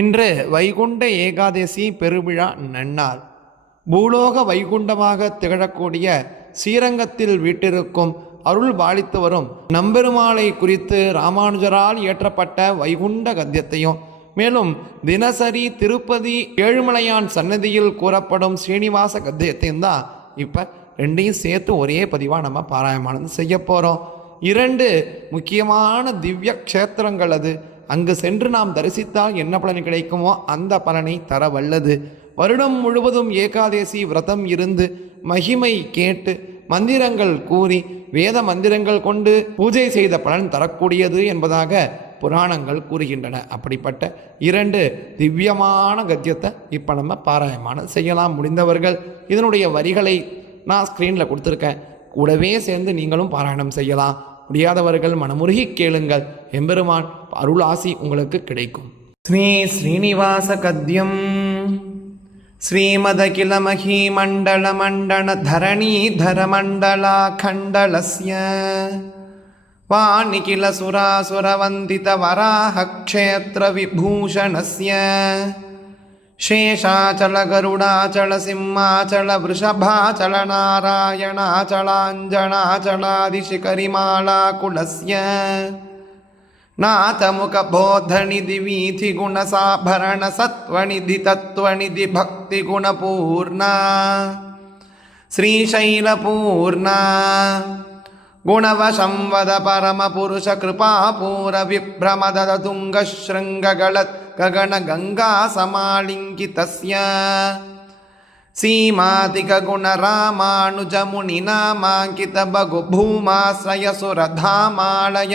இன்று வைகுண்ட ஏகாதசி பெருவிழா நன்னாள் பூலோக வைகுண்டமாக திகழக்கூடிய ஸ்ரீரங்கத்தில் வீட்டிருக்கும் அருள் பாலித்து வரும் நம்பெருமாளை குறித்து ராமானுஜரால் இயற்றப்பட்ட வைகுண்ட கத்தியத்தையும் மேலும் தினசரி திருப்பதி ஏழுமலையான் சன்னதியில் கூறப்படும் ஸ்ரீனிவாச கத்தியத்தையும் தான் இப்போ ரெண்டையும் சேர்த்து ஒரே பதிவாக நம்ம பாராயமானது செய்ய போகிறோம் இரண்டு முக்கியமான திவ்ய க்ஷேத்திரங்கள் அது அங்கு சென்று நாம் தரிசித்தால் என்ன பலன் கிடைக்குமோ அந்த பலனை தர வல்லது வருடம் முழுவதும் ஏகாதேசி விரதம் இருந்து மகிமை கேட்டு மந்திரங்கள் கூறி வேத மந்திரங்கள் கொண்டு பூஜை செய்த பலன் தரக்கூடியது என்பதாக புராணங்கள் கூறுகின்றன அப்படிப்பட்ட இரண்டு திவ்யமான கத்தியத்தை இப்போ நம்ம பாராயமான செய்யலாம் முடிந்தவர்கள் இதனுடைய வரிகளை நான் ஸ்க்ரீனில் கொடுத்துருக்கேன் கூடவே சேர்ந்து நீங்களும் பாராயணம் செய்யலாம் முடியாதவர்கள் மனமுருகி கேளுங்கள் எம்பெருமான் அருளாசி உங்களுக்கு கிடைக்கும் ஸ்ரீ ஸ்ரீனிவாச கத்யம் ஸ்ரீமத கிளமகி மண்டல மண்டல தரணி தர மண்டலா கண்டலசிய வாணி கிள சுராசுர வந்தித வராக விபூஷணஸ்ய விபூஷணசிய शेषाचलगरुडाचलसिंहाचलवृषभाचलनारायणाचलाञ्जनाचलादिशिखरिमालाकुलस्य नाथमुखबोधनिधि तत्त्वनिधि भक्तिगुणपूर्णा श्रीशैलपूर्णा गुणवशं वद परमपुरुषकृपापूरविभ्रमदतुङ्गशृङ्गगलत् गगणगङ्गासमालिङ्गितस्य सीमातिकगुणरामानुजमुनिनामाङ्कितबहुभूमाश्रयसुरधामालय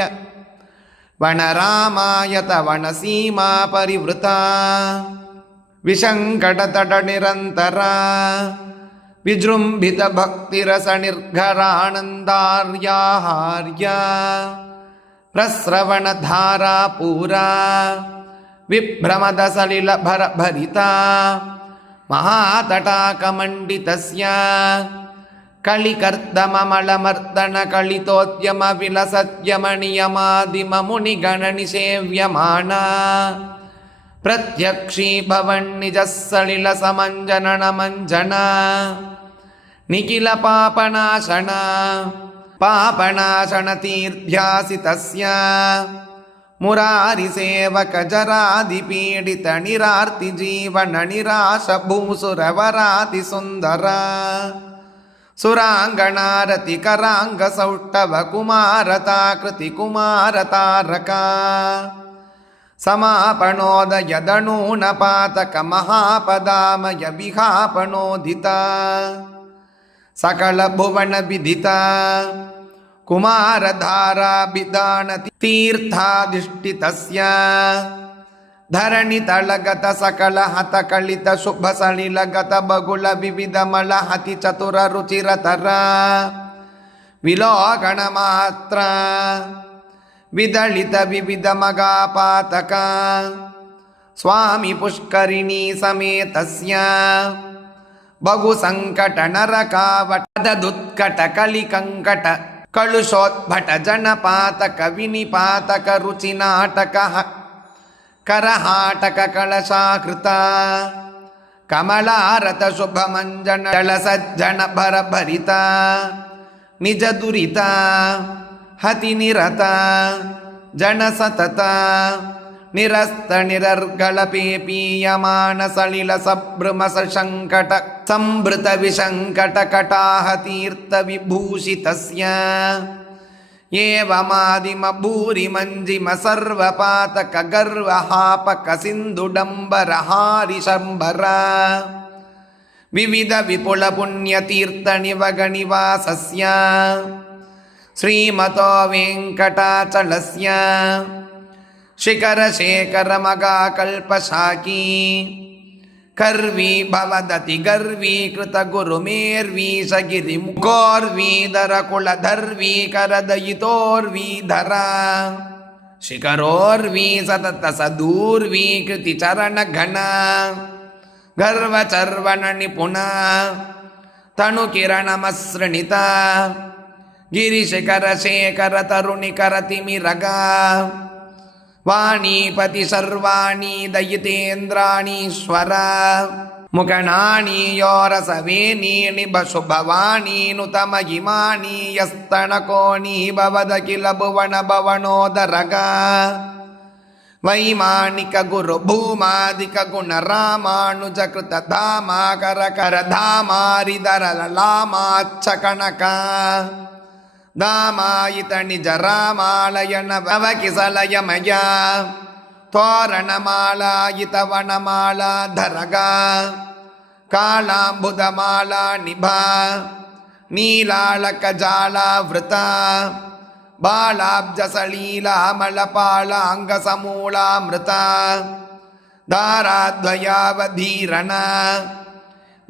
वनरामायत वनसीमापरिवृता विशङ्कटतटनिरन्तरा विजृम्भितभक्तिरसनिर्घरानन्दार्याहार्या प्रस्रवणधारा पूरा विभ्रमदसलिलभरभरिता महातटाकमण्डितस्य कलिकर्दममलमर्दनकलितोद्यमविलसत्यमणियमादिममुनिगणनिषेव्यमाणा प्रत्यक्षीभवन्निजः सलिलसमञ्जननमञ्जना निखिलपापनाशना पापनाशनतीर्थ्यासि तस्य ಮುರಾರಿ ಸೇವಕ ಜರಾದಿ ಪೀಡಿತ ನಿರಾರ್ತಿ ಜೀವನ ನಿರಾಶ ಭೂಸುರವರಾತಿ ಸುಂದರ ಸುರಾಂಗಣಾರತಿ ಕರಾಂಗ ಸೌಟ್ಟವ ಕುಮಾರತಾಕೃತಿ ಕುಮಾರ ತಾರಕ ಸಮಾಪಣೋದಯದಣೂನ ಪಾತಕ ಮಹಾಪದಾಮಯ ವಿಹಾಪಣೋದಿತ ಸಕಲ ಭುವನ ವಿಧಿತ कुमारधाराभिदानतीर्थाधिष्ठितस्य धरणितलगतसकलहतकलितशुभसलिलगतबगुलविविधमलहतिचतुररुचिरतरा विलोकणमात्रा विदलितविविधमगापातका स्वामी पुष्करिणी समेतस्य बहुसङ्कटनरकावटदुत्कटकलिकङ्कट कलुषोद्भटजनपातकविनिपातकरुचिनाटकः करहाटककलशाकृता कमलारतशुभमञ्जनजलसज्जनभरभरिता निजदुरिता हतिनिरता जनसतता निरस्तनिरर्गलपेपीयमान सलिलसभृमसङ्कट संभृतविशङ्कटकटाहतीर्थविभूषितस्य एवमादिमभूरिमञ्जिमसर्वपातकगर्वहापकसिन्धुडम्बरहारिशम्बर विविधविपुलपुण्यतीर्थनिवगनिवासस्य श्रीमतो वेङ्कटाचलस्य शिखरशेखरमगाकल्पशाकी कर्वी भवदति गर्वी कृतगुरुमेर्वी सगिरिमुखोर्वीधरकुलधर्वी करदयितोर्वीधरा शिखरोर्वी सततसदूर्वी कृतिचरणघना गर्वचर्वणनिपुणा तणुकिरणमसृणिता गिरिशिखरशेखरतरुणिकरतिमिरगा வாணிபதி சர்வாணி தயிதேந்திராணி ஸ்வரா मुगणानि योरसवेनीणिबशुभवाणी नुतमहिमानि यस्तणकोणी भवद किल भुवनभवनोदरगा वैमानिकगुरुभूमादिकगुणरामानुजकृतधामाकरकरधामारिदरलामाच्छ कनका தாமாயிதனி ஜராமாலய நவகிசலயமயா தோரணமாலாயிதவனமாலா தரகா காலாம்புதமாலா நிபா நீலாளக்கஜாலா விரதா बालाब्जसलीलामलपालाङ्गसमूलामृता धाराद्वयावधीरणा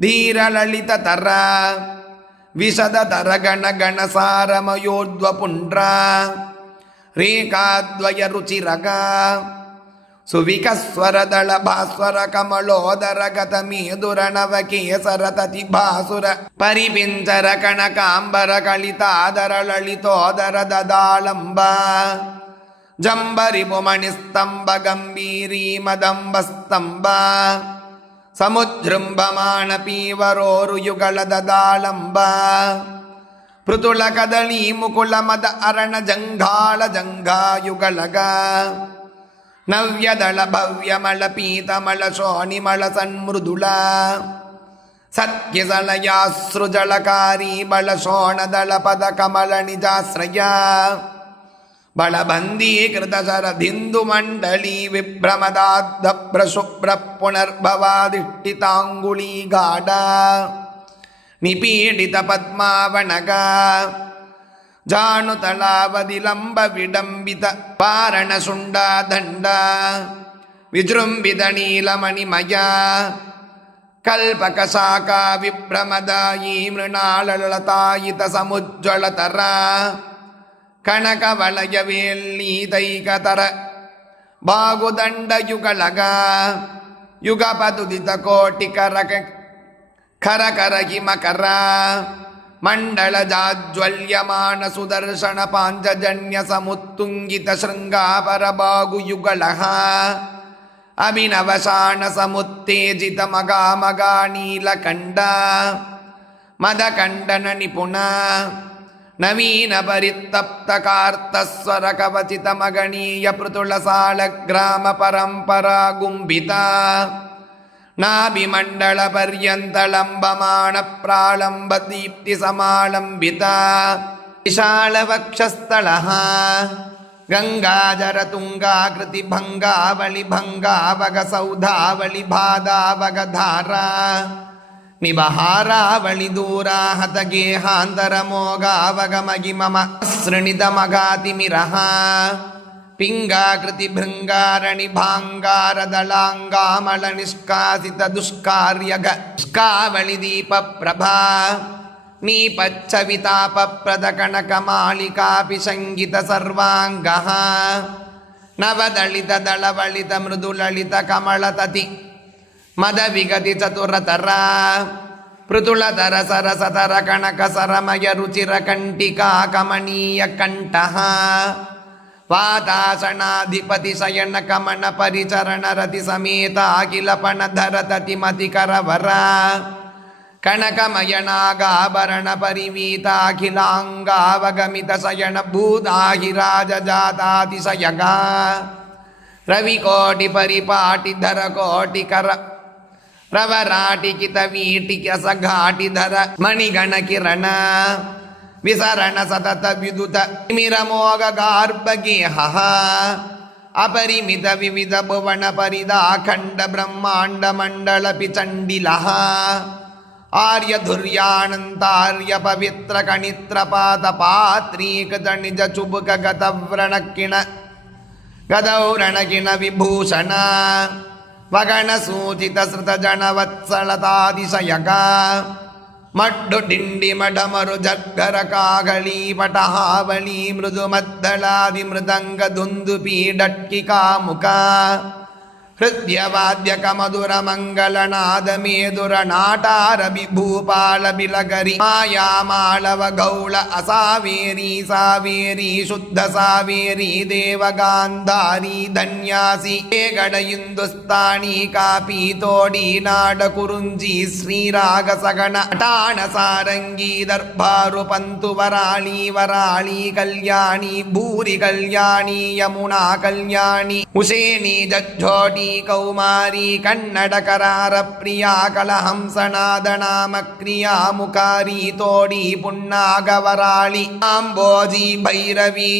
धीरललिततरा विशदधरगणगणसारमयोद्वपुण्ड्रा रेखाद्वयरुचिरगा सुविकस्वरदलभास्वरकमलोदरगतमीदुरनवकेसरततिभासुर परिपिञ्चरकणकाम्बरकलितादरललितोदरददालम्बा जम्बरिपुमणिस्तम्ब गम्भीरीमदम्बस्तम्बा समुजृम्भमाणपीवरोरुयुगलददालम्ब पृतुलकदलीमुकुलमद अरणजङ्घालजङ्घायुगलग नव्यदलभव्यमलपीतमलशोणिमलसन्मृदुल सत्यसलयासृजलकारी बलशोणदलपदकमलनिजाश्रया बलबन्दी कृतसरधिन्दुमण्डली विभ्रमदाद्धप्रशुभ्रः पुनर्भवादिष्टिताङ्गुली गाढा निपीडितपद्मावणगा जानुतलावधिलम्बविडम्बित पारणशुण्डा दण्डा विजृम्बितनीलमणिमया कल्पकशाका विभ्रमदायी मृणाललतायितसमुज्ज्वलतरा ಕಣಕವಲಯವೇಲ್ಲೀತೈಕತರ ಬಾಗುದಂಡಯುಗಳಗ ಯುಗಪದುದಿತ ಕೋಟಿ ಕರ ಕರ ಹಿಮಕರ ಮಂಡಳ ಜಾಜ್ವಲ್ಯಮಾನ ಸುದರ್ಶನ ಪಾಂಚಜನ್ಯ ಸಮುತ್ತುಂಗಿತ ಶೃಂಗಾಪರ ಬಾಗುಯುಗಳ ಅಭಿನವಶಾಣ ಸಮುತ್ತೇಜಿತ ಮಗಾ ಮಗಾ ನೀಲಕಂಡ ಮದಕಂಡನ ನಿಪುಣ नवीनपरितप्तकार्तस्वरकवचितमगणीयपृतुलसालग्रामपरम्परा गुम्भिता नाभिमण्डलपर्यन्तलम्बमानप्रालम्बदीप्तिसमालम्बिता विशालवक्षस्थलः गङ्गाजरतुङ्गाकृतिभङ्गावलिभङ्गावगसौधावलिभादावगधारा ಮಿಬಹಾರಾವಳಿ ದೂರಾಹತ ಗೇಹಾಂತರ ಮೋಗಾವಗಮಗಿ ಮಮ ಸೃಣಿತ ಮಗಾತಿಮಿರಹ ಪಿಂಗಾಕೃತಿ ಭೃಂಗಾರಣಿ ಭಾಂಗಾರದಳಾಂಗಾಮಳ ನಿಷ್ಕಾಸಿತ ದುಷ್ಕಾರ್ಯಗ ಸ್ಕಾವಳಿ ದೀಪ ಪ್ರಭಾ ನೀಪಚ್ಚವಿತಾಪಪ್ರದ ಕಣಕ ಮಾಳಿಕಾಪಿ ಸಂಗೀತ ಸರ್ವಾಂಗ ನವದಳಿತ ದಳವಳಿತ ಮೃದುಲಳಿತ ಕಮಳತತಿ ಮದ ವಿಗತಿ ಚತುರತರ ಪೃಥುಳತರ ಸರಸತರ ಕಣಕ ಸರಮಯ ರುಚಿರ ಕಂಟಿಕಾ ಕಮಣೀಯ ಕಂಠಃ ವಾತಾಸನಾಧಿಪತಿ ಶಯನ ಕಮಣ ಪರಿಚರಣ ರತಿ ಸಮೇತ ಅಖಿಲಪಣ ಧರ ತತಿ ಮತಿಕರ ವರ ಕನಕಮಯನಾಗಾಭರಣ ಪರಿವೀತ ಅಖಿಲಾಂಗಾವಗಮಿತ ಶಯನ ಭೂತಾಹಿರಾಜ ಜಾತಾತಿಶಯಗ ರವಿಕೋಟಿ ಪರಿಪಾಟಿ ಧರ ಕೋಟಿಕರ ಪ್ರವರಾಟಿಕಿತ ವೀಟಿಕ ಸಘಾಟಿಧರ ಮಣಿಗಣಕಿರಣ ವಿಸರಣ ಸತತ ವಿದುತ ಮಿರಮೋಗ ಗಾರ್ಭಗೇಹ ಅಪರಿಮಿತ ವಿವಿಧ ಭುವನ ಪರಿದಾಖಂಡ ಬ್ರಹ್ಮಾಂಡ ಮಂಡಳ ಪಿಚಂಡಿಲ ಆರ್ಯ ಧುರ್ಯಾನಂತಾರ್ಯ ಪವಿತ್ರ ಕಣಿತ್ರ ಪಾತ ಪಾತ್ರೀಕೃತ ನಿಜ ಚುಬುಕ ಗತವ್ರಣಕಿಣ ಗದೌರಣಕಿಣ ವಿಭೂಷಣ वगणसूचितसृतजनवत्सलतातिशयका मड्डुडिण्डिमठमरुजग्गरकागलीपटहावली मृदुमद्दलादिमृदङ्गधुन्दुपीडट्किकामुका हृद्यवाद्यकमधुरमङ्गलनादमेधुरनाटारविभूपालबिलकरि मायामालवगौळ असावेरी सावेरी शुद्धसावेरी देवगान्धारी धन्यासि गडयुन्दुस्तानी कापी तोडी नाडकुरुञ्जी श्रीरागसगणटाणसारङ्गी दर्भारुपन्तु वराळी वराळी कल्याणी भूरि कल्याणी यमुना कल्याणी उशेणी जज्झोटी கௌரி கௌமாரி கலஹம்சநாதநாமக்ரியா முகாரி தோடி புண்ணாகவராளி ஆம்போஜி பைரவி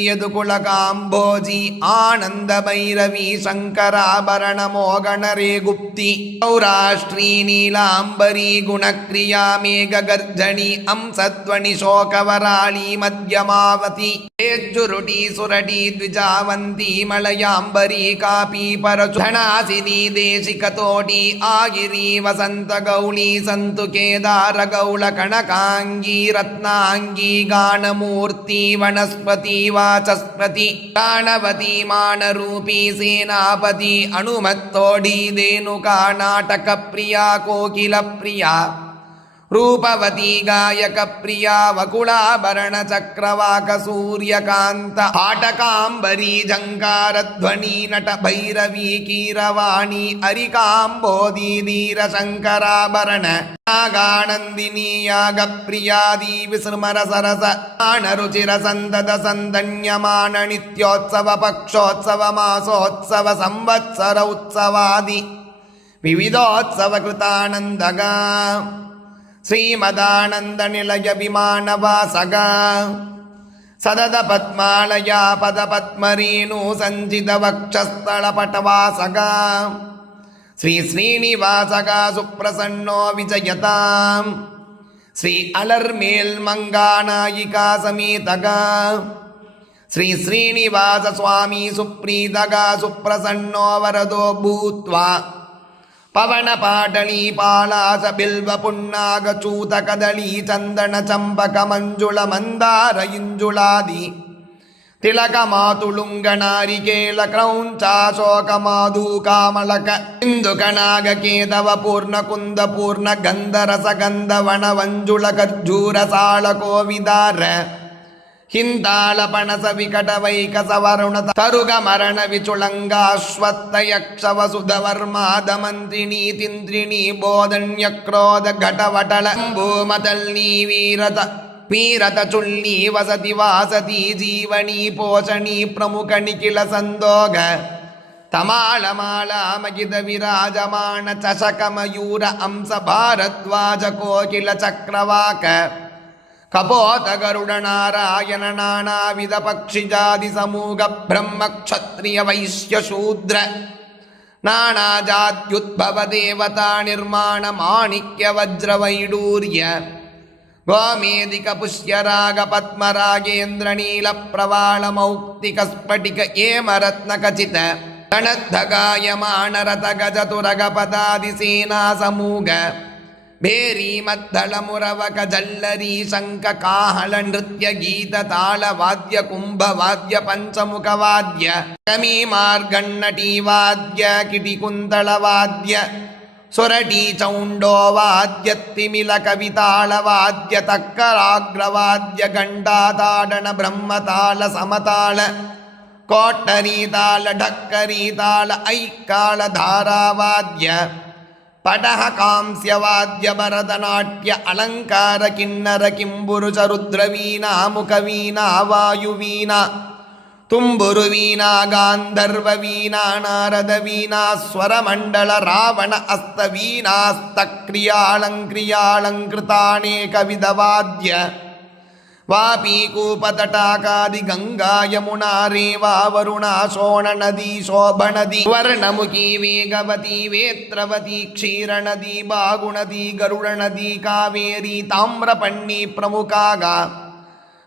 காம்போஜி ஆனந்த பைரவி சங்கராபரண மோகணரே குப்தி கௌராஷ்டிரீ நீலாம்பரி குணக்ரியா மேககர்ஜணி அம்சத்வணி சோகவராளி மத்தியமாவதி ஏச்சுருடி சுரடி த்விஜாவந்தி மலையாம்பரி காபி பரசுனா ವಾಸಿನಿ ದೇಶಿಕ ತೋಟಿ ಆಗಿರಿ ವಸಂತ ಗೌಳಿ ಸಂತು ಕೇದಾರ ಗೌಳ ಕಣಕಾಂಗಿ ರತ್ನಾಂಗಿ ಗಾಣಮೂರ್ತಿ ವನಸ್ಪತಿ ವಾಚಸ್ಪತಿ ಪ್ರಾಣವತಿ ಮಾನರೂಪಿ ಸೇನಾಪತಿ ಅಣುಮತ್ತೋಡಿ ದೇನುಕಾ ನಾಟಕ ಪ್ರಿಯ ಕೋಕಿಲ ಪ್ರಿಯ ರೂಪವತಿ ಗಾಯಕ ಪ್ರಿಯ ವಕುಳಾಭರಣ ಚಕ್ರವಾಕ ಸೂರ್ಯಕಾಂತ ಆಟಕಾಂಬರಿ ಜಂಕಾರ ಧ್ವನಿ ನಟ ಭೈರವಿ ಕೀರವಾಣಿ ಅರಿಕಾಂಬೋಧಿ ಧೀರ ಶಂಕರಾಭರಣ ನಾಗಾನಂದಿನಿ ಯಾಗ ಪ್ರಿಯಾದಿ ವಿಸೃಮರ ಸರಸ ರುಚಿರ ಸಂದದ ಸಂದಣ್ಯಮಾನ ನಿತ್ಯೋತ್ಸವ ಪಕ್ಷೋತ್ಸವ ಮಾಸೋತ್ಸವ ಸಂವತ್ಸರ ಉತ್ಸವಾದಿ ವಿವಿಧೋತ್ಸವ ಕೃತಾನಂದಗ श्रीमदानन्दनिलयविमानवासगा सददपद्मालया पदपद्मरीणु सञ्चितवक्षस्थलपटवासगा श्रीश्रीनिवासगा सुप्रसन्नो विजयताम् श्री अलर्मेल्मङ्गानायिका समेतगा श्रीश्रीनिवासस्वामी सुप्रीतगा सुप्रसन्नो वरदो भूत्वा ಪವನ ಪಾಟಳಿ ಪಾಲಾಸ ಬಿಲ್ವ ಪುನ್ನಾಗ ಚೂತ ಕದಳಿ ಚಂದನ ಚಂಪಕ ಮಂಜುಳ ಮಂದಾರ ಇಂಜುಳಾದಿ ತಿಲಕ ಮಾತುಳುಂಗ ನಾರಿಕೇಳ ಕ್ರೌಂಚಾಶೋಕ ಮಾಧು ಕಾಮಲಕ ಇಂದು ಕಣಾಗ ಕೇದವ ಪೂರ್ಣ ಕುಂದ ಪೂರ್ಣ ಗಂಧರಸ ಗಂಧವಣ ವಂಜುಳ ಖರ್ಜೂರ ಸಾಳ ಕೋವಿದಾರ ಹಿಂದಾಳ ಪಣಸ ವಿಕಟ ವೈಕಸ ವರುಣ ತರುಗ ಮರಣ ವಿಚುಳಂಗ ಅಶ್ವತ್ಥ ಯಕ್ಷ ವಸುಧ ವರ್ಮ ದಮಂತ್ರಿಣಿ ತಿಂತ್ರಿಣಿ ಬೋಧನ್ಯ ಕ್ರೋಧ ಘಟ ವಟಳ ಭೂಮತಲ್ನಿ ವೀರತ ಪೀರತ ಚುಳ್ಳಿ ವಸತಿ ವಾಸತಿ ಜೀವಣಿ ಪೋಷಣಿ ಪ್ರಮುಖ ನಿಖಿಲ ಸಂದೋಗ ತಮಾಳಮಾಳ ಮಗಿದ ವಿರಾಜಮಾಣ ಚಷಕ ಮಯೂರ ಅಂಸ ಭಾರದ್ವಾಜ ಕೋಕಿಲ ಚಕ್ರವಾಕ கபோதகருடநாராயணநானாவித பக்ஷிஜாதி சமூக பிரம்ம க்ஷத்ரிய வைசிய சூத்ர நானாஜாத்யுத்பவ தேவதா நிர்மாண மாணிக்க வஜ்ர வைடூரிய கோமேதிக புஷ்யராக பத்மராகேந்திர நீல பிரவாள மௌக்திக ஸ்படிக ஏமரத்ன கச்சித கணத்தகாயமானரத கஜதுரக பதாதி சேனா சமூக ಬೇರೀಮದ್ದಳಮುರವಕ ಜಲ್ಲರಿ ಶಂಕ ಕಾಹಳ ನೃತ್ಯ ಗೀತ ತಾಳ ವಾದ್ಯ ಕುಂಭ ವಾದ್ಯ ಪಂಚಮುಖ ವಾದ್ಯ ಕಮೀ ಮಾರ್ಗಣ್ಣಟಿ ವಾದ್ಯ ಕಿಟಿಕುಂತಳ ವಾದ್ಯ ಸೊರಟಿ ಚೌಂಡೋ ವಾದ್ಯ ತಿಮಿಲ ಕವಿತಾಳ ವಾದ್ಯ ತಕ್ಕರಾಗ್ರ ವಾದ್ಯ ಗಂಡಾತಾಡಣ ಬ್ರಹ್ಮತಾಳ ಸಮತಾಳ ಕೋಟ್ಟರಿ ತಾಳ ಢಕ್ಕರಿ ತಾಳ ಐಕ್ಕಾಳ ಧಾರಾವಾದ್ಯ படஹ காம்சியவாத்தியபரதநாட்டிய அலங்கார கிண்ணர கிம்புருச்சருத்ரவீனா முகவீனா வாயுவீனா தும்புரு வீணா காந்தர்வ வீணா நாரத வீணா ஸ்வரமண்டல ராவண அஸ்த வீணாஸ்தக்ரியாலங்கிரியாலங்கிருத்தானே கவிதவாத்திய वापीकूपतटाकादि गङ्गा यमुना रेवा वरुणा सोणनदी शोभनदी वर्णमुखी वेगवती वेत्रवती क्षीरनदी बागुणदी गरुडनदी कावेरी ताम्रपण्णी प्रमुखागा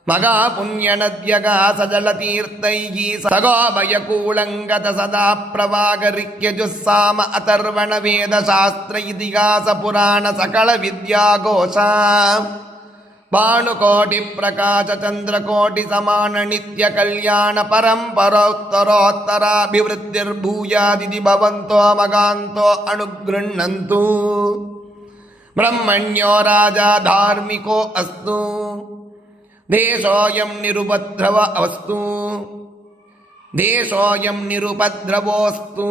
மகாபுண்ணியநத்யகா சஜலதீர்த்தைகி சகோபயகூலங்கத சதா பிரவாகரிக்யஜுஸ்ஸாம அதர்வண வேத சாஸ்திர இதிகாச புராண சகல வித்யா கோஷா भानुकोटिप्रकाशचन्द्रकोटिसमाननित्यकल्याणपरम्परोत्तरोत्तराभिवृद्धिर्भूयादिति भवन्तो मगान्तो अनुगृह्णन्तु ब्रह्मण्यो राजा धार्मिको अस्तु देशोऽयं निरुपद्रव अस्तु देशोऽयं निरुपद्रवोऽस्तु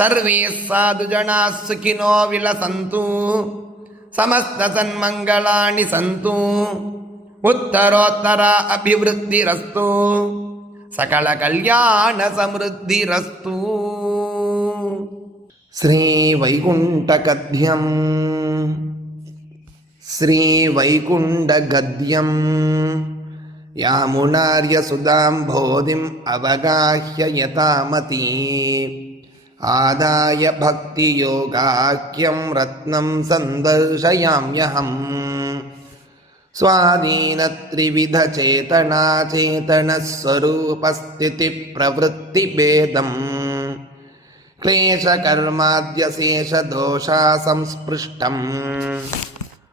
सर्वे साधुजनाः सुखिनो विलसन्तु समस्तसन्मङ्गलानि सन्तु उत्तरोत्तरा अभिवृद्धिरस्तु सकलकल्याणसमृद्धिरस्तु श्रीवैकुण्ठगद्यं श्रीवैकुण्ठगद्यं यामुनार्यसुदाम्भोधिम् अवगाह्य यतामती आदाय भक्तियोगाख्यं रत्नं सन्दर्शयाम्यहम् स्वाधीनत्रिविधचेतनाचेतनस्वरूपस्थितिप्रवृत्तिभेदं क्लेशकर्माद्यशेषदोषा संस्पृष्टम्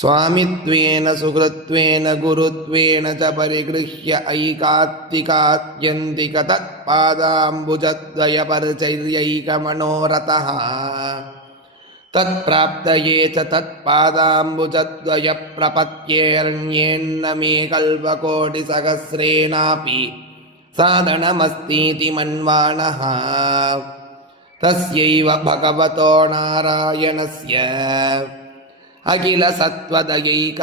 स्वामित्वेन सुकृत्वेन गुरुत्वेन च परिगृह्य ऐकात्तिकात्यन्तिकतत्पादाम्बुजद्वयपरिचर्यैकमनोरथः तत्प्राप्तये च मे कल्पकोटिसहस्रेणापि साधनमस्तीति मन्वाणः तस्यैव भगवतो नारायणस्य அகில சத்வதயைகசாகரஸ்ய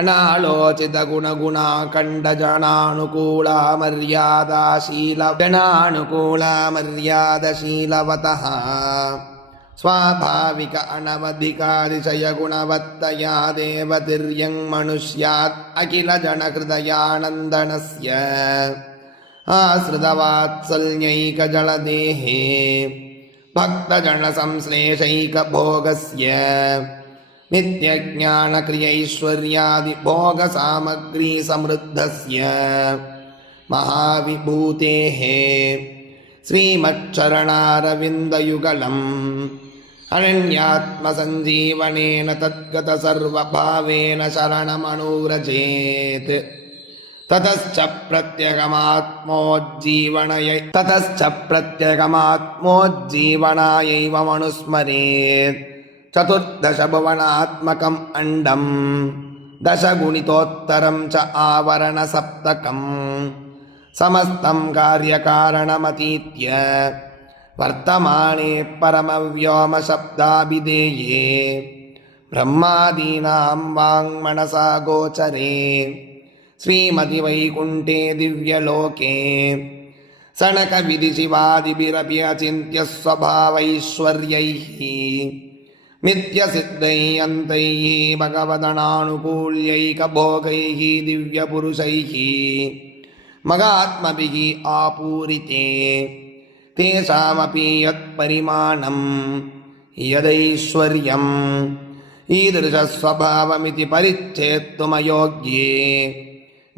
अनालोचितगुणगुणा खण्डजनानुकूला मर्यादाशील जनानुकूला मर्यादशीलवतः स्वाभाविक अनवधिकारिशयगुणवत्तया देवतिर्यङ्मनुष्यात् अखिलजनहृदयानन्दनस्य आश्रितवात्सल्यैकजलदेहे भक्तजनसंश्लेषैकभोगस्य नित्यज्ञानक्रियैश्वर्यादिभोगसामग्रीसमृद्धस्य महाविभूतेः श्रीमच्छरणारविन्दयुगलम् अनन्यात्मसञ्जीवनेन तद्गतसर्वभावेन शरणमनुव्रजेत् ततश्च प्रत्यगमात्मोज्जीवनयै ततश्च प्रत्यगमात्मोज्जीवनायैव मनुस्मरेत् चतुर्दशभुवनात्मकम् अण्डम् दशगुणितोत्तरं च आवरणसप्तकम् समस्तं कार्यकारणमतीत्य वर्तमाने परमव्योमशब्दाभिधेये ब्रह्मादीनां वाङ्मनसा गोचरे श्रीमतिवैकुण्ठे दिव्यलोके सनकविधिशिवादिभिरपि अचिन्त्यः स्वभावैश्वर्यैः नित्यसिद्धैयन्तैः भगवदनानुकूल्यैकभोगैः दिव्यपुरुषैः मगात्मभिः आपूरिते तेषामपि यत्परिमाणं यदैश्वर्यम् ईदृशस्वभावमिति परिच्छेत्तुमयोग्ये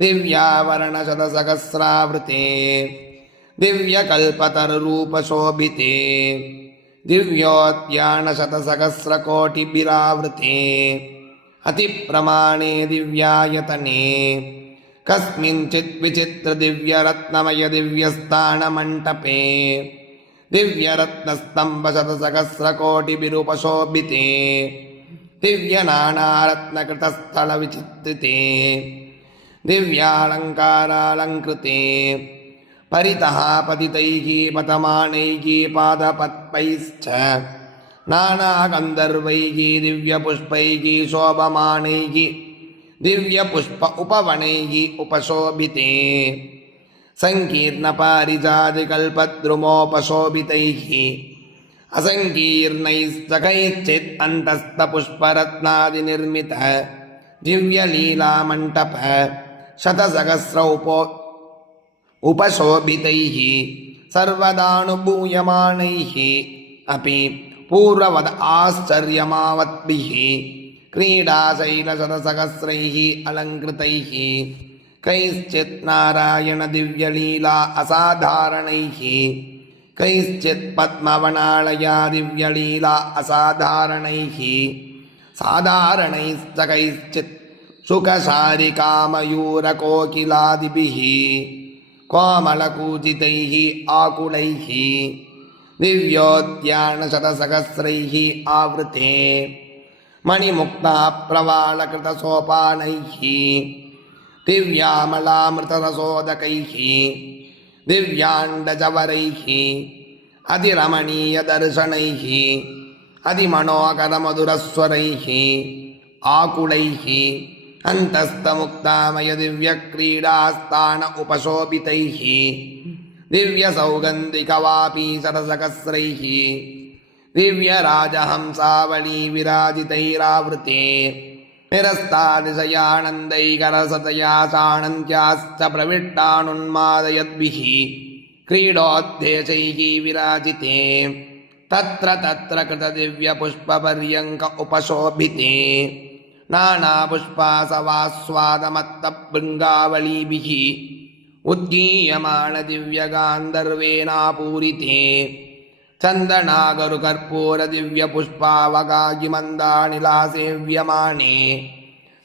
दिव्यावरणशतसहस्रावृते दिव्यकल्पतरुरूपशोभिते दिव्योद्यानशतसहस्रकोटिभिरावृते अतिप्रमाणे दिव्यायतने कस्मिञ्चित् विचित्रदिव्यरत्नमयदिव्यस्थानमण्टपे दिव्यरत्नस्तम्भशतसहस्रकोटिभिरुपशोभिते दिव्यनानारत्नकृतस्थलविचित्रिते दिव्यालङ्कारालङ्कृते परितः पतितैः पतमाणैः पादपत्पैश्च नानागन्धर्वैः दिव्यपुष्पैः शोभमाणैः दिव्यपुष्प उपवनैः उपशोभिते सङ्कीर्णपारिजातिकल्पद्रुमोपशोभितैः असङ्कीर्णैश्च कैश्चित् अन्तस्थपुष्परत्नादिनिर्मितः दिव्यलीलामण्टपः शतसहस्र उपो उपशोभितैः सर्वदानुभूयमानैः अपि पूर्ववद आश्चर्यमावद्भिः क्रीडाशैलशतसहस्रैः अलङ्कृतैः कैश्चित् नारायणदिव्यलीला असाधारणैः कैश्चित् पद्मवनालया दिव्यलीला असाधारणैः साधारणैश्च कैश्चित् सुखसारिकामयूरकोकिलादिभिः कोमलकूजितैः आकुलैः दिव्योद्यानशतसहस्रैः आवृते मणिमुक्ताप्रवालकृतसोपानैः दिव्यामलामृतरसोदकैः दिव्याण्डजवरैः அதிரமணீயதர்சனைः அதிமனோகரமதுரஸ்வரைः ஆகுளைः अन्तस्तमुक्तामय दिव्यक्रीडास्तान उपशोभितैः दिव्यसौगन्धिकवापी सरसकस्रैः दिव्यराजहंसावली विराजितैरावृते निरस्तादिशयानन्दैकरसतया साणन्त्याश्च प्रविष्टानुन्मादयद्भिः क्रीडोद्देशैः विराजिते तत्र तत्र कृतदिव्यपुष्पपर्यङ्क उपशोभिते नानापुष्पासवास्वादमत्तभृङ्गावलीभिः उद्गीयमाणदिव्यगान्धर्वेणापूरिते चन्दनागरुकर्पूरदिव्यपुष्पावगायिमन्दानिलासेव्यमाणे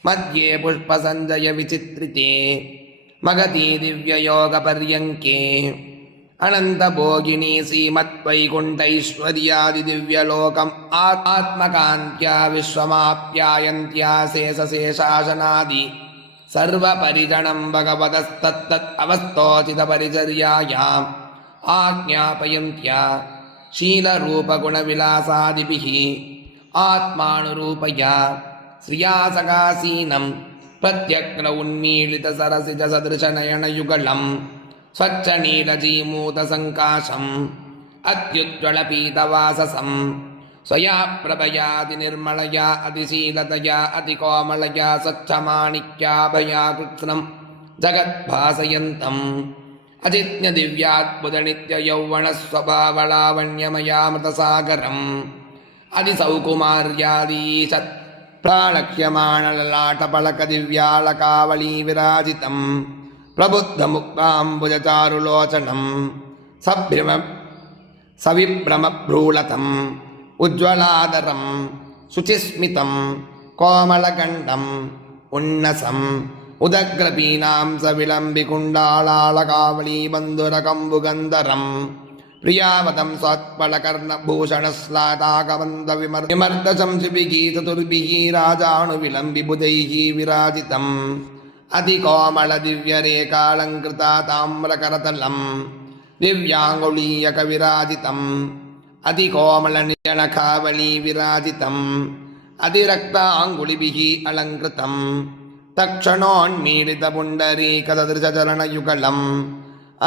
मध्ये पुष्पसञ्जयविचित्रिते मगती दिव्ययोगपर्यङ्के अनन्तभोगिनी श्रीमद्वैकुण्ठैश्वर्यादिदिव्यलोकम् आत्मकान्त्या विश्वमाप्यायन्त्याशेषशेषासनादि सर्वपरिगणं भगवतस्तत्तत् अवस्थोचितपरिचर्यायाम् आज्ञापयन्त्या शीलरूपगुणविलासादिभिः आत्मानुरूपया श्रिया सकासीनं प्रत्यग्र उन्मीलितसरसिजसदृशनयनयुगलम् स्वच्छनीलजीमूतसङ्काशम् अत्युज्ज्वलपीतवाससम् स्वया प्रभयाति निर्मलया अतिशीलतया अतिकोमलया स्वच्छमाणिक्याभया कृत्स्नम् जगद्भासयन्तम् अजिज्ञदिव्यात्बुदनित्ययौवणस्वभावलावण्यमयामृतसागरम् अतिसौकुमार्यादीशत् प्रालक्ष्यमाणललाटपलकदिव्यालकावली विराजितम् प्रबुद्धमुक्ताम्बुजचारुलोचनं सभ्रम सविभ्रमभ्रूलतम् उज्ज्वलादरं शुचिस्मितं कोमलकण्ठम् उन्नसम् उदग्रपीनां सविलम्बिकुण्डालालकावलीबन्धुरकम्बुगन्धरम् प्रियावतं स्वात्पलकर्णभूषणश्लाताकवन्दविमर् विमर्दशंसिभिः चतुर्भिः राजानुविलम्बिबुधैः विराजितम् அதிகோமளதிவ்யரேகாலங்கிருதா தாமிரகரதலம் திவ்யாங்குளீயகவிராஜிதம் அதிகோமளநிழலகாவலி விராஜிதம் அதிரக்தாங்குளிபிः अलङ्कृतं तक्षणोन्मीलितपुण्डरीकदृशचरणयुगलम्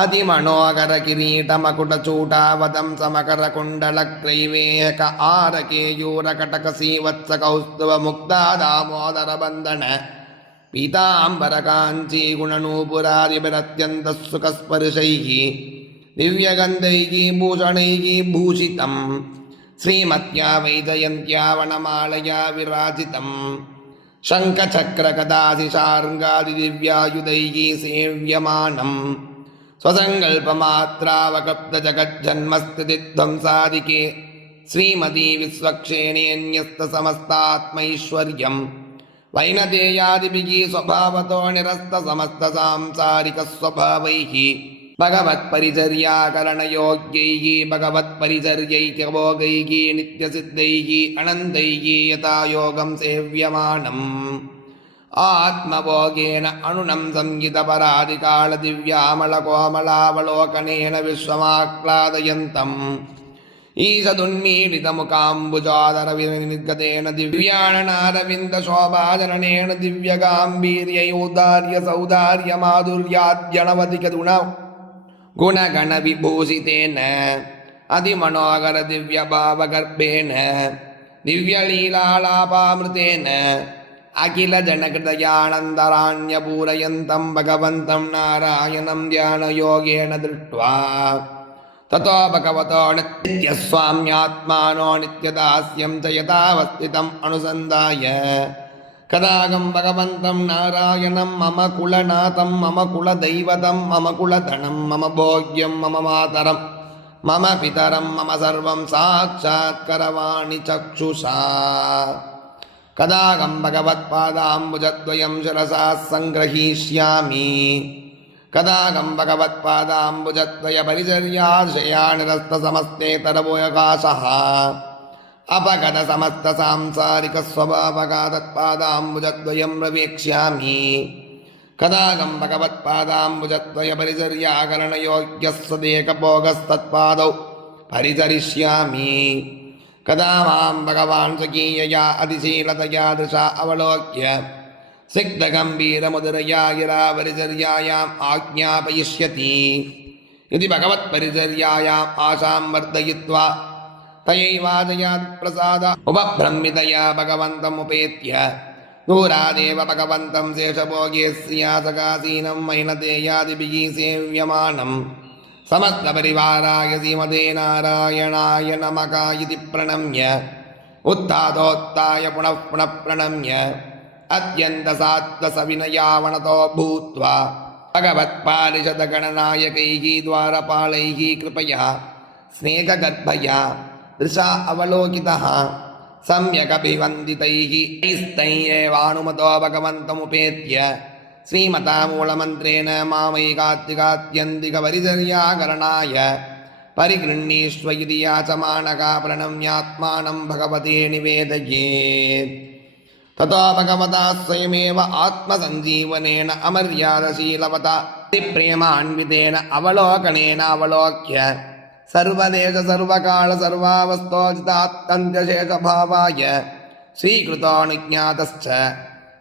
अधिमनोहरकिरीटमकुटचूटावतं समकरकुण्डलक्रैवेहक आरकेयूरकटकसीवत्सकौस्तुवमुक्ता दामोदरबन्धन पीताम्बरकाञ्चीगुणनूपुरादिभिरत्यन्तसुखस्पर्शैः दिव्यगन्धैः भूषणैः भूषितं श्रीमत्या वैजयन्त्या वनमालया विराजितं शङ्खचक्रकदाशिशार्ङ्गादिदिव्यायुधैः सेव्यमानं स्वसङ्कल्पमात्रावकप्तजगज्जन्मस्थितिध्वंसादिके श्रीमती विश्वक्षेणेऽन्यस्तसमस्तात्मैश्वर्यम् వైనతేయాదిభిः स्वभावतो निरस्तसमस्तसांसारिकस्वभावैः भगवत्परिचर्याकरणयोग्यैः भगवत्परिचर्यैत्यभोगैः नित्यसिद्धैः अनन्तैः यथा योगं सेव्यमानम् आत्मभोगेन अणुनं संहितपरादिकालदिव्यामलकोमलावलोकनेन विश्वमाह्लादयन्तम् ईशदुन्मीलितमुकाम्बुजादरविनिर्गतेन दिव्याणनारविन्दशोभाजननेन दिव्यगाम्भीर्यौदार्य सौदार्यमाधुर्याद्यणवधिकगुण गुणगणविभूषितेन अतिमनोहरदिव्यभावगर्भेण दिव्यलीलालापामृतेन अखिलजनकृतयानन्दराण्यपूरयन्तं भगवन्तं नारायणं ध्यानयोगेन दृष्ट्वा ततो भगवतो नित्यस्वाम्यात्मानो नित्यदास्यं च यथावस्थितम् अनुसन्धाय कदागं भगवन्तं नारायणं मम कुलनाथं मम कुलदैवतं मम कुलधनं मम भोग्यं मम मातरं मम पितरं मम सर्वं साक्षात् करवाणि चक्षुषा कदागं भगवत्पादाम्बुजद्वयं शिरसा सङ्ग्रहीष्यामि कदाकम्बकवत्पादाम्बुजद्वयपरिचर्याश्रयाणिरस्तसमस्तेतरवोयकाशः अपगतसमस्तसांसारिकस्वभावगातत्पादाम्बुजद्वयं प्रवेक्ष्यामि कदाकम्बकवत्पादाम्बुजद्वयपरिचर्याकरणयोग्यः सदेकभोगस्तत्पादौ परिचरिष्यामि कदा मां भगवान् स्वकीयया अतिशीलतया दृशा अवलोक्य सिक्तगम्भीरमधुरयागिरापरिचर्यायाम् आज्ञापयिष्यति यदि भगवत्परिचर्यायाम् आशां वर्धयित्वा तयैवादयात्प्रसाद उपभ्रमितया भगवन्तमुपेत्य दूरादेव भगवन्तं शेषभोगे स्यासकासीनं मैनतेयादिभिः सेव्यमानं समस्तपरिवाराय श्रीमते नारायणाय नमका इति प्रणम्य उत्तादोत्ताय पुनः पुनः प्रणम्य अत्यन्तसात्त्वसविनयावणतो भूत्वा भगवत्पारिषदगणनायकैः द्वारपालैः कृपया स्नेहगर्भया दृशा अवलोकितः सम्यगभिवन्दितैः तैस्तैरेवानुमतो भगवन्तमुपेत्य श्रीमतामूलमन्त्रेण मामैकात्तिकात्यन्तिकपरिचर्याकरणाय परिगृह्णीष्व इति याचमानका प्रणम्यात्मानं भगवते निवेदयेत् ततो भगवता स्वयमेव आत्मसञ्जीवनेन अमर्यादशीलवता प्रेमान्वितेन अवलोकनेन अवलोक्य सर्वदेश सर्वकाल सर्वावस्थोचितात्तन्त्यशेषभावाय स्वीकृतो निज्ञातश्च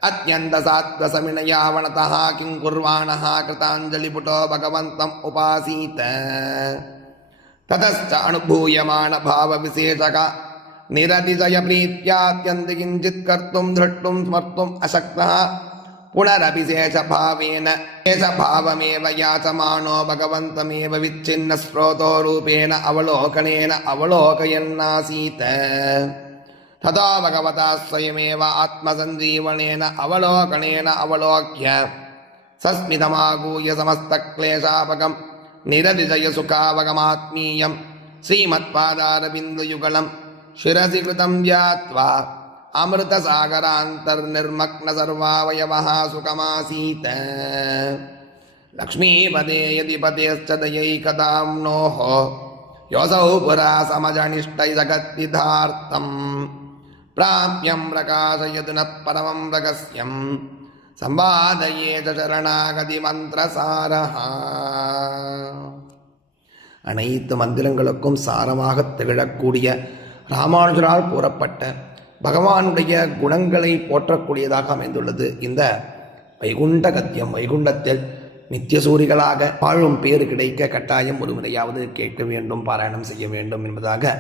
अत्यन्तसात्त्वसमिणयावणतः किं कुर्वाणः कृताञ्जलिपुटो भगवन्तम् उपासीत ततश्च अनुभूयमाणभावविशेषक निरतिशयप्रीत्यात्यन्त किञ्चित् कर्तुं धृष्टुं स्मर्तुम् अशक्तः पुनरभिशेषभावेन शेषभावमेव यासमानो भगवन्तमेव विच्छिन्नस्रोतो रूपेण अवलोकनेन अवलोकयन्नासीत् तदा भगवता स्वयमेव आत्मसञ्जीवनेन अवलोकनेन अवलोक्य सस्मितमागूय समस्तक्लेशापकं निरतिशयसुखावगमात्मीयं श्रीमत्पादारविन्दयुगलम् शिरसि कृतं ज्ञात्वा अमृतसागरान्तर्निर्मग्नसर्वावयवः सुखमासीत् लक्ष्मीपदे यदि पतेश्च दयैकताम्नोः योऽसौ पुरा समजनिष्टैजगद्विधार्थम् प्राप्यं प्रकाशयतु नः परमं रगस्यं संवादये च शरणागतिमन्त्रसारः அனைத்து மந்திரங்களுக்கும் சாரமாக திகழக்கூடிய ராமானுஜரால் கூறப்பட்ட பகவானுடைய குணங்களை போற்றக்கூடியதாக அமைந்துள்ளது இந்த வைகுண்ட கத்தியம் வைகுண்டத்தில் நித்தியசூரிகளாக வாழும் பேர் கிடைக்க கட்டாயம் ஒரு முறையாவது கேட்க வேண்டும் பாராயணம் செய்ய வேண்டும் என்பதாக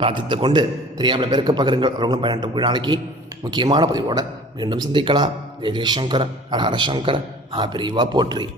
பிரார்த்தித்து கொண்டு தெரியாமல் பெருக்க பகிருங்கள் அவர்களும் பயணம் நாளைக்கு முக்கியமான பதிவோட மீண்டும் சந்திக்கலாம் ஜெய் ஹரஹரசங்கர் ஆ பிரிவா போற்றி